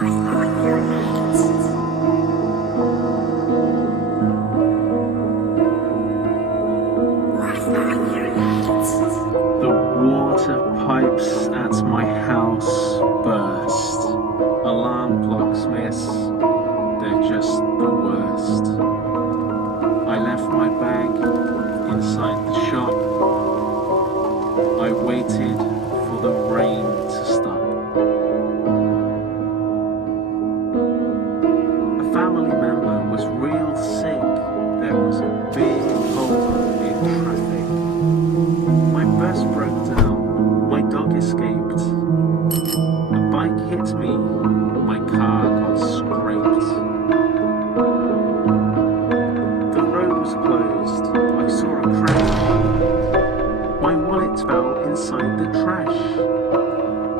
The water pipes at my house burst. Alarm clocks, miss. They're just the worst. I left my bag inside the shop. I waited for the rain to stop. A family member was real sick. There was a big hole in traffic. My bus broke down. My dog escaped. A bike hit me. My car got scraped. The road was closed. I saw a crash. My wallet fell inside the trash.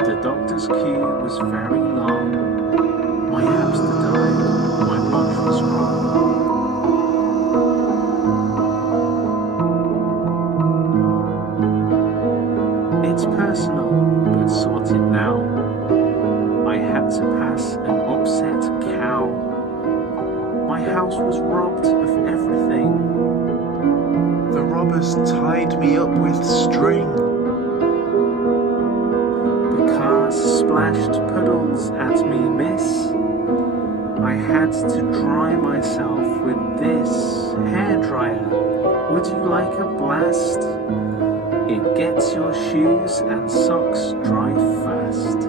The doctor's queue was very long. My hamster died. My watch was wrong. It's personal, but sorted now. I had to pass an upset cow. My house was robbed of everything. The robbers tied me up with string. The cars splashed puddles at me, miss. I had to dry myself with this hairdryer. Would you like a blast? It gets your shoes and socks dry fast.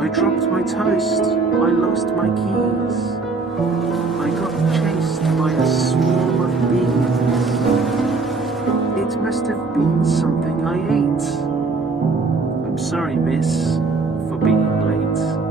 I dropped my toast. I lost my keys. I got chased by a swarm of bees. It must have been something I ate. I'm sorry, miss, for being late.